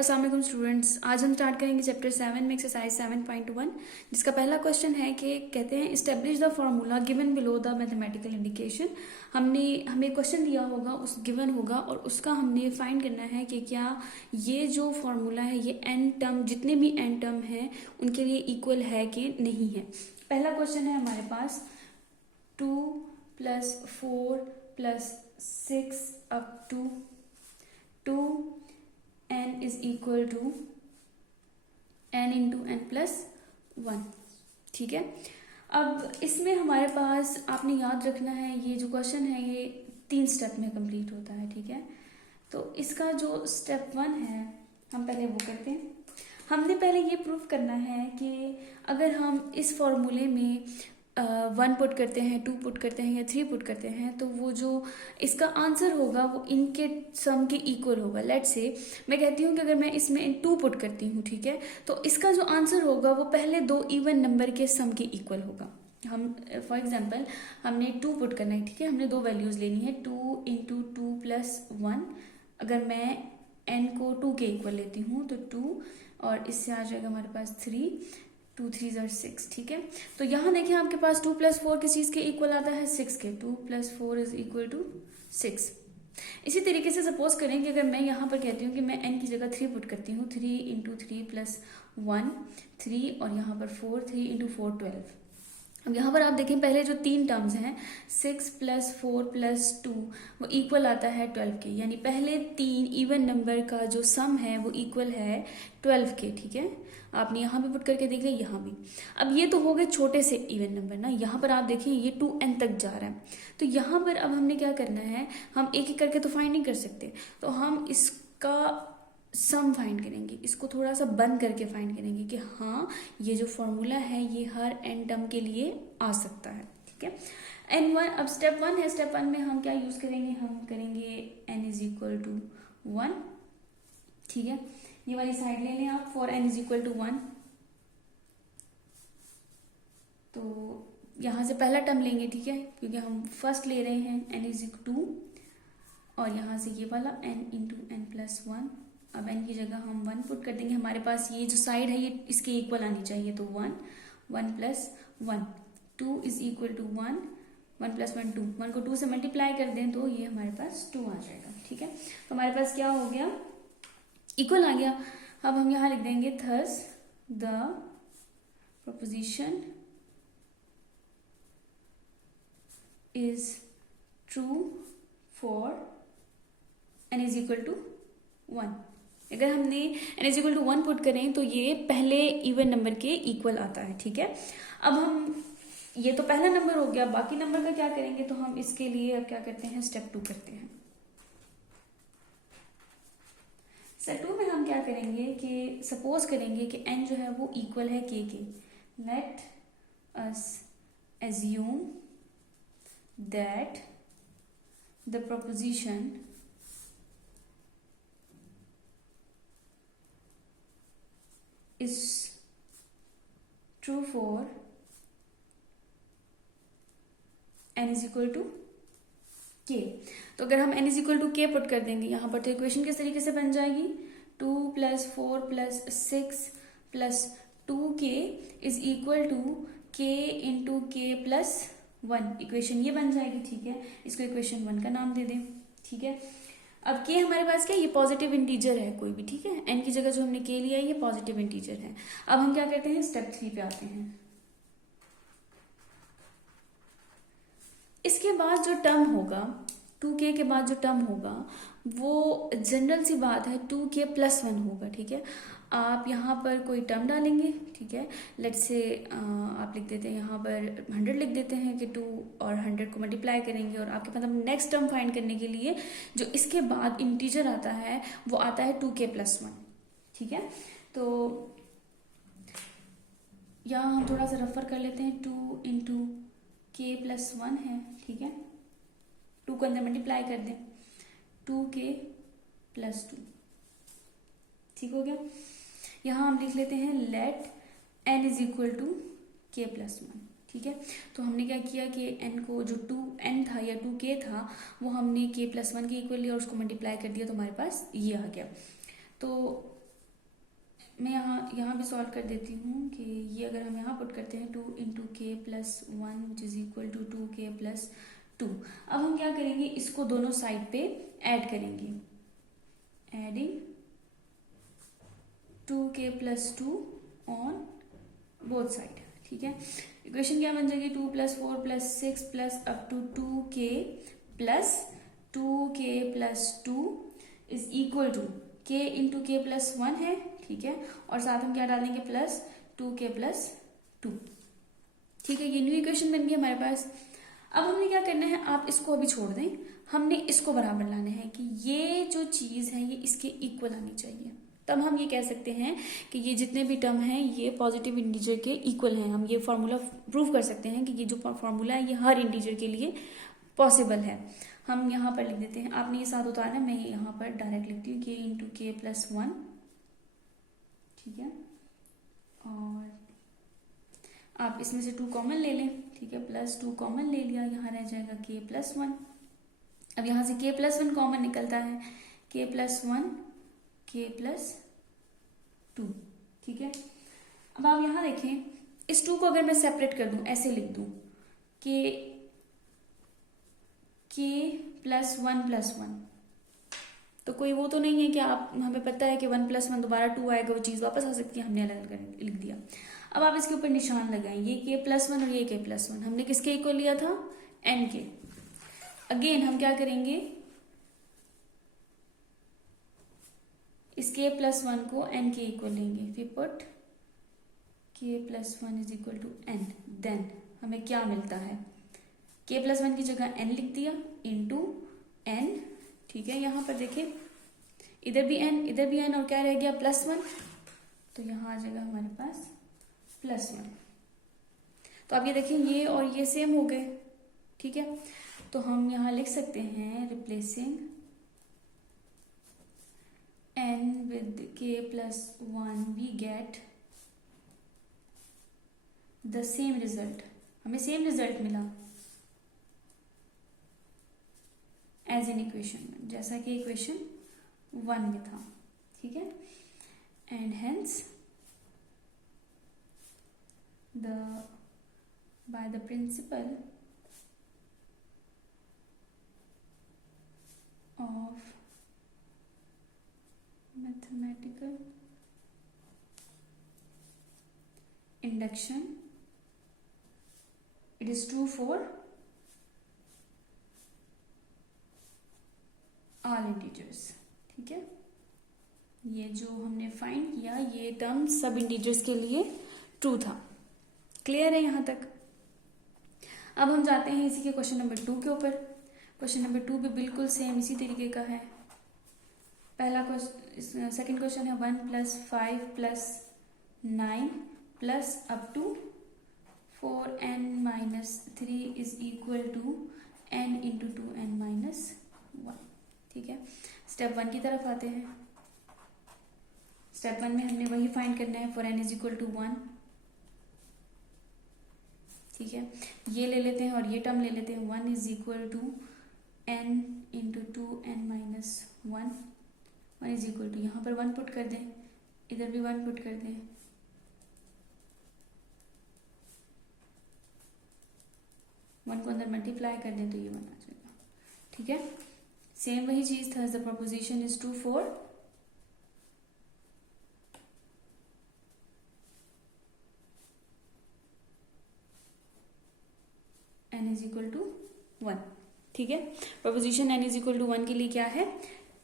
अस्सलाम वालेकुम स्टूडेंट्स। आज हम स्टार्ट करेंगे चैप्टर 7 में एक्सरसाइज 7.1, जिसका पहला क्वेश्चन है कि कहते हैं establish the formula given below the mathematical indication. हमें क्वेश्चन दिया होगा, उस गिवन होगा और उसका हमने फाइंड करना है कि क्या ये जो फार्मूला है ये एन टर्म, जितने भी एन टर्म हैं उनके लिए इक्वल है कि नहीं है। पहला क्वेश्चन है हमारे पास 2 + 4 + 6 up to 2 n is equal to n into n plus 1। ठीक है, अब इसमें हमारे पास आपने याद रखना है ये जो क्वेश्चन है ये 3 स्टेप में कंप्लीट होता है। ठीक है, तो इसका जो स्टेप 1 है हम पहले वो करते हैं। हमने पहले ये प्रूफ करना है कि अगर हम इस फॉर्मूले में 1 पुट करते हैं, 2 पुट करते हैं या 3 पुट करते हैं तो वो जो इसका आंसर होगा वो इनके सम के इक्वल होगा। लेट्स से मैं कहती हूँ कि अगर मैं इसमें 2 पुट करती हूँ, ठीक है, तो इसका जो आंसर होगा वो पहले 2 इवन नंबर के सम के इक्वल होगा। हम फॉर एग्जांपल हमने 2 पुट करना है, ठीक है, हमने 2 वैल्यूज लेनी है, 2 × 2 + 1। अगर मैं n को 2 के इक्वल लेती हूँ तो 2 और इससे आ जाएगा हमारे पास 3, 2 3 = 6। ठीक है, तो यहाँ देखिए आपके पास 2 + 4 किस चीज़ के इक्वल आता है, 6 के। 2 + 4 = 6। इसी तरीके से सपोज करें कि अगर मैं यहाँ पर कहती हूँ कि मैं n की जगह 3 पुट करती हूँ, 3 × 3 + 1 3 और यहाँ पर 4, 3 × 4 12। अब यहाँ पर आप देखें पहले जो 3 टर्म्स हैं 6 + 4 + 2 वो इक्वल आता है 12 के, यानी पहले 3 इवन नंबर का जो सम है वो इक्वल है 12 के। ठीक है, आपने यहाँ भी पुट करके देख लिया, यहाँ भी। अब ये तो हो गए छोटे से इवन नंबर ना, यहाँ पर आप देखिए ये 2n तक जा रहा है। तो यहाँ पर अब हमने क्या करना है, हम एक एक करके तो फाइंड नहीं कर सकते, तो हम इसका सम फाइंड करेंगे, इसको थोड़ा सा बंद करके फाइंड करेंगे कि हाँ ये जो फॉर्मूला है ये हर n टर्म के लिए आ सकता है। ठीक है, n1। अब स्टेप 1 है, स्टेप 1 में हम क्या यूज करेंगे, हम करेंगे n = 1। ठीक है, ये वाली साइड ले लें आप, फॉर n = 1। तो यहाँ से पहला टर्म लेंगे, ठीक है, क्योंकि हम फर्स्ट ले रहे हैं n = 2 और यहाँ से ये वाला n × n + 1। अब n की जगह हम 1 पुट कर देंगे, हमारे पास ये जो साइड है ये इसके इक्वल आनी चाहिए, तो 1 1 + 1 2 = 1 1 + 1 2, 1 को 2 से मल्टीप्लाई कर दें तो ये हमारे पास 2 आ जाएगा। ठीक है, तो हमारे पास क्या हो गया, इक्वल आ गया। अब हम यहाँ लिख देंगे thus the proposition is true for n = 1। अगर हमने n = 1 पुट करें तो ये पहले इवन नंबर के इक्वल आता है। ठीक है, अब हम ये तो पहला नंबर हो गया, बाकी नंबर का क्या करेंगे, तो हम इसके लिए अब क्या करते हैं, स्टेप 2 करते हैं। स्टेप 2 में हम क्या करेंगे कि सपोज करेंगे कि n जो है वो इक्वल है k के। Let us assume that the proposition is true for n = k। तो अगर हम n = k पुट कर देंगे यहाँ पर तो इक्वेशन किस तरीके से बन जाएगी, 2 + 4 + 6 + 2k = k × k + 1। इक्वेशन ये बन जाएगी। ठीक है, इसको इक्वेशन 1 का नाम दे दें। ठीक है, अब k हमारे पास क्या है, ये पॉजिटिव इंटीजर है कोई भी। ठीक है, n की जगह जो हमने k लिया है ये पॉजिटिव इंटीजर है। अब हम क्या करते हैं, स्टेप 3 पे आते हैं। इसके बाद जो टर्म होगा 2k के बाद जो टर्म होगा वो जनरल सी बात है 2k + 1 होगा। ठीक है, आप यहाँ पर कोई टर्म डालेंगे। ठीक है, लेट्स से आप लिख देते हैं यहाँ पर 100 लिख देते हैं कि 2 और 100 को मल्टीप्लाई करेंगे और आपके पास अब नेक्स्ट टर्म फाइंड करने के लिए जो इसके बाद इंटीजर आता है वो आता है 2k + 1। ठीक है, तो यहाँ हम थोड़ा सा रफर कर लेते हैं, 2 × k + 1 है। ठीक है, 2 को अंदर मल्टीप्लाई कर दें, 2k + 2। ठीक हो गया, यहाँ हम लिख लेते हैं लेट n = k + 1। ठीक है, तो हमने क्या किया कि n को जो 2n था या 2k था वो हमने k + 1 के इक्वल लिया और उसको मल्टीप्लाई कर दिया तो हमारे पास ये आ गया। तो मैं यहाँ भी सॉल्व कर देती हूँ कि ये अगर हम यहाँ पुट करते हैं 2 into k plus 1 which is equal to 2k plus 2। अब हम क्या करेंगे, इसको दोनों साइड पे ऐड करेंगे, adding 2k plus 2 on both side. ठीक है, इक्वेशन क्या बन जाएगी, 2 plus 4 plus 6 plus up to 2k plus 2 is equal to k into k plus 1 है। ठीक है, और साथ हम क्या डालेंगे, प्लस 2k प्लस 2। ठीक है, ये न्यू इक्वेशन बन गई हमारे पास। अब हमने क्या करना है, आप इसको अभी छोड़ दें, हमने इसको बराबर लाना है कि ये जो चीज है ये इसके इक्वल आनी चाहिए। तब हम ये कह सकते हैं कि ये जितने भी टर्म हैं ये पॉजिटिव इंटीजर के इक्वल हैं। हम ये फॉर्मूला प्रूव कर सकते हैं कि ये जो फॉर्मूला है ये हर इंटीजर के लिए पॉसिबल है। हम यहाँ पर लिख देते हैं, आपने ये साथ उतारना, मैं यहाँ पर डायरेक्ट लिखती हूँ, k इंटू के प्लस 1। ठीक है, और आप इसमें से 2 कॉमन ले लें। ठीक है, प्लस 2 कॉमन ले लिया, यहाँ रह जाएगा k प्लस 1। अब यहाँ से k प्लस 1 कॉमन निकलता है, k प्लस 1 k प्लस 2। ठीक है, अब आप यहाँ देखें, इस 2 को अगर मैं सेपरेट कर दूं, ऐसे लिख दूं k प्लस 1, तो कोई वो तो नहीं है कि आप, हमें पता है कि 1 प्लस 1 दोबारा 2 आएगा, वो चीज़ वापस आ सकती है, हमने अलग अलग लिख दिया। अब आप इसके ऊपर निशान लगाएं, ये k प्लस 1 और ये k प्लस 1 हमने किसके इक्वल लिया था, n के। अगेन हम क्या करेंगे, इस k प्लस 1 को n के इक्वल लेंगे, फिर put k plus 1 is equal to n। Then हमें क्या मिलता है, k प्लस 1 की जगह n लिख दिया इंटू n। ठीक है, यहाँ पर देखें, इधर भी n इधर भी n, और क्या रह गया, प्लस 1, तो यहाँ आ जाएगा हमारे पास प्लस 1। तो आप ये देखिए, ये और ये सेम हो गए। ठीक है, तो हम यहाँ लिख सकते हैं, replacing n with k plus 1 we get the same result। हमें सेम रिजल्ट मिला एज एन इक्वेशन में, जैसा कि इक्वेशन 1 में था। ठीक है, and hence by the principle of mathematical induction, it is true for all integers। ठीक है, ये जो हमने फाइंड किया, ये टर्म सब इंटीजर्स के लिए ट्रू था। क्लियर है यहाँ तक। अब हम जाते हैं इसी के क्वेश्चन नंबर 2 के ऊपर। क्वेश्चन नंबर 2 भी बिल्कुल सेम इसी तरीके का है। पहला क्वेश्चन, सेकंड क्वेश्चन है 1 plus 5 plus 9 plus up to 4n minus 3 is equal to n into 2n minus 1। ठीक है, स्टेप 1 की तरफ आते हैं। स्टेप 1 में हमने वही फाइंड करना है, for n is equal to 1। ठीक है, ये ले लेते हैं और ये टर्म ले लेते हैं, 1 is equal to n into 2n minus 1। 1 is equal to, यहाँ पर 1 पुट कर दें, इधर भी 1 पुट कर दें, वन को अंदर मल्टीप्लाई कर दें तो ये 1 आ जाएगा। ठीक है, सेम वही चीज था, the proposition is true for n is equal to 1। ठीक है, proposition n is equal to 1 के लिए क्या है,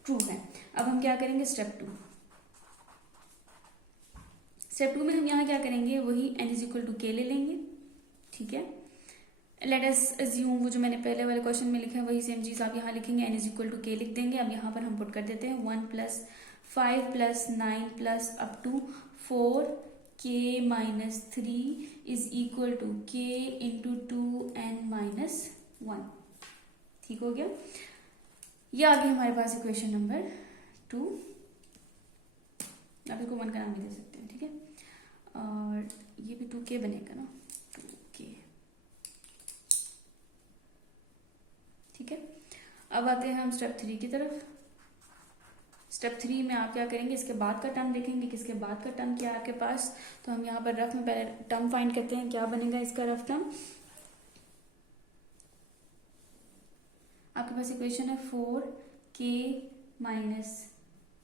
ट्रू है। अब हम क्या करेंगे, स्टेप 2। स्टेप 2 में हम यहाँ क्या करेंगे, वही n is equal to k ले लेंगे। ठीक है, लेट अस अज्यूम वो जो मैंने पहले वाले क्वेश्चन में लिखा है वही सेम चीज आप यहाँ लिखेंगे, n is equal to k लिख देंगे। अब यहाँ पर हम पुट कर देते हैं 1 plus 5 plus 9 plus up to 4k minus 3 is equal to k into 2n minus 1। ठीक हो गया, ये आ गई हमारे पास इक्वेशन नंबर 2। आप इसको 1 का नाम भी दे सकते हैं। ठीक है, और ये भी 2k बनेगा ना, 2k। ठीक है, अब आते हैं हम स्टेप 3 की तरफ। स्टेप 3 में आप क्या करेंगे, इसके बाद का टर्म देखेंगे कि इसके बाद का टर्म क्या है आपके पास। तो हम यहाँ पर रफ में पहले टर्म फाइंड करते हैं, क्या बनेगा इसका रफ टर्म। आपके पास इक्वेशन है 4k -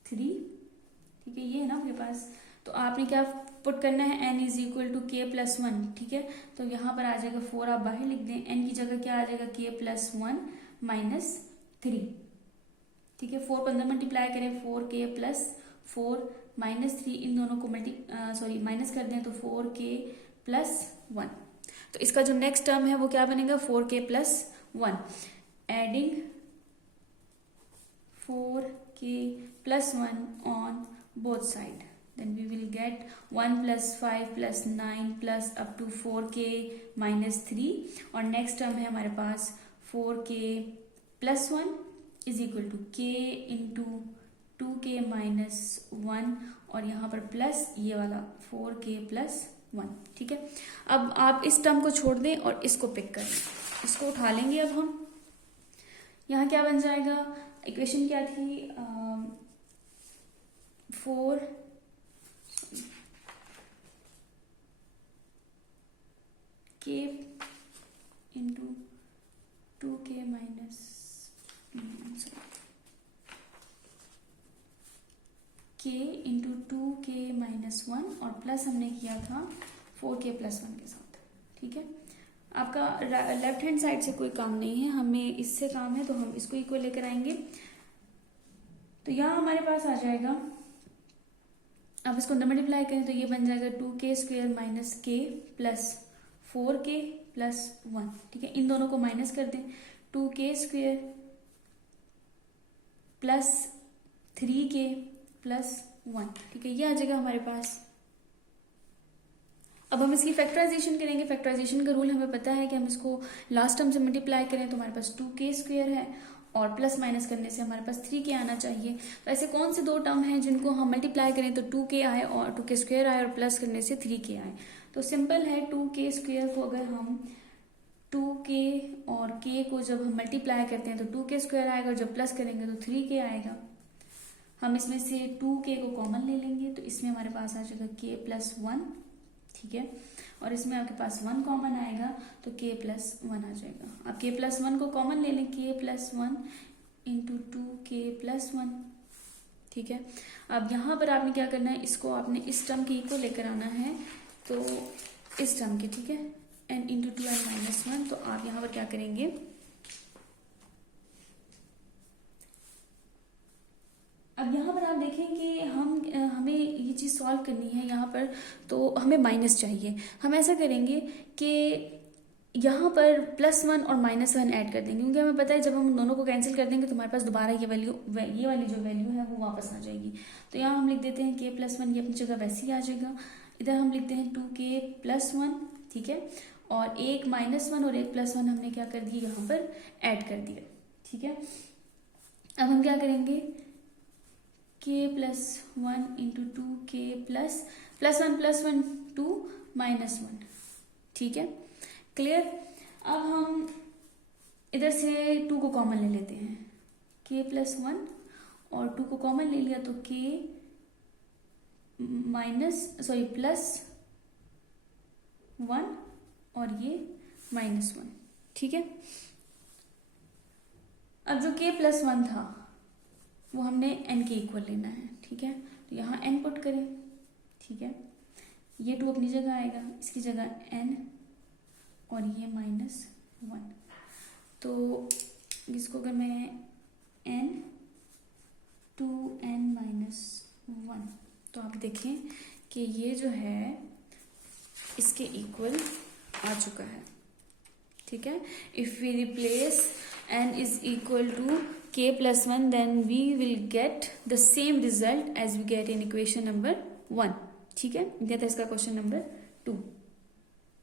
3, ठीक है, ये है ना आपके पास। तो आपने क्या पुट करना है, n is equal to k plus 1, ठीक है। तो यहाँ पर आ जाएगा 4, आप बाहर लिख दें, n की जगह क्या आ जाएगा, k प्लस 1 माइनस 3, ठीक है। 4 पर अंदर मल्टीप्लाई करें, 4k प्लस 4 माइनस 3, इन दोनों को माइनस कर दें तो 4k प्लस 1। तो इसका जो नेक्स्ट टर्म है वो क्या बनेगा, 4k plus 1, adding 4k plus 1 on both side, then we will get 1 plus 5 plus 9 plus up to 4k minus 3, और नेक्स्ट टर्म है हमारे पास 4k plus 1 is equal to k into 2k minus 1, और यहाँ पर प्लस ये वाला 4k plus 1, ठीक है। अब आप इस टर्म को छोड़ दें और इसको पिक कर लें, इसको उठा लेंगे। अब हम यहाँ क्या बन जाएगा, इक्वेशन क्या थी, 4 k into 2k minus k into 2k minus 1, और प्लस हमने किया था 4k प्लस 1 के साथ, ठीक है। आपका लेफ्ट हैंड साइड से कोई काम नहीं है, हमें इससे काम है, तो हम इसको इक्वल लेकर आएंगे। तो यहाँ हमारे पास आ जाएगा, आप इसको अंदर मल्टीप्लाई करें तो ये बन जाएगा 2k square minus k plus 4k plus 1, ठीक है। इन दोनों को माइनस कर दें, 2k square plus 3k plus 1, ठीक है, ये आ जाएगा हमारे पास। अब हम इसकी फैक्टराइजेशन करेंगे। फैक्टराइजेशन का रूल हमें पता है कि हम इसको लास्ट टर्म से मल्टीप्लाई करें तो हमारे पास 2k स्क्वेयर है, और प्लस माइनस करने से हमारे पास 3k आना चाहिए। तो ऐसे कौन से दो टर्म हैं जिनको हम मल्टीप्लाई करें तो 2k आए और 2k स्क्वेयर आए, और प्लस करने से 3k आए। तो सिंपल है, 2k स्क्वेयर को अगर हम 2k और k को जब हम मल्टीप्लाई करते हैं तो 2k स्क्वेयर आएगा, और जब प्लस करेंगे तो 3k आएगा। हम इसमें से 2k को कॉमन ले लेंगे, तो इसमें हमारे पास आ जाएगा k प्लस 1, ठीक है, और इसमें आपके पास 1 कॉमन आएगा तो k प्लस 1 आ जाएगा। आप k प्लस 1 को कॉमन ले लें, k plus 1 into 2k plus 1, ठीक है। अब यहाँ पर आपने क्या करना है, इसको आपने इस टर्म के इक्वल लेकर आना है, तो इस टर्म के, ठीक है, n इंटू 2n माइनस 1। तो आप यहाँ पर क्या करेंगे, अब यहाँ पर आप देखें कि हमें ये चीज़ सॉल्व करनी है यहाँ पर, तो हमें माइनस चाहिए। हम ऐसा करेंगे कि यहाँ पर +1 और -1 ऐड कर देंगे, क्योंकि हमें पता है जब हम दोनों को कैंसिल कर देंगे तो हमारे पास दोबारा ये वाली जो वैल्यू है वो वापस आ जाएगी। तो यहाँ हम लिख देते हैं k प्लस 1, ये अपनी जगह वैसे ही आ जाएगा। इधर हम लिखते हैं 2k प्लस 1, ठीक है, और एक -1 और एक +1 हमने क्या कर दिया, यहाँ पर ऐड कर दिया, ठीक है। अब हम क्या करेंगे, k plus 1 into 2k plus 1 2 -1, ठीक है, क्लियर। अब हम इधर से 2 को कॉमन ले लेते हैं, k प्लस 1 और 2 को कॉमन ले लिया तो k प्लस 1 और ये -1, ठीक है। अब जो k प्लस 1 था वो हमने n के इक्वल लेना है, ठीक है। तो यहाँ n पुट करें, ठीक है, ये 2 अपनी जगह आएगा, इसकी जगह n और ये -1। तो इसको अगर मैं n 2n -1, तो आप देखें कि ये जो है इसके इक्वल आ चुका है, ठीक है। If we replace n is equal to k plus 1, then we will get the same result as we get in equation number 1, ठीक है। ये था इसका क्वेश्चन नंबर 2।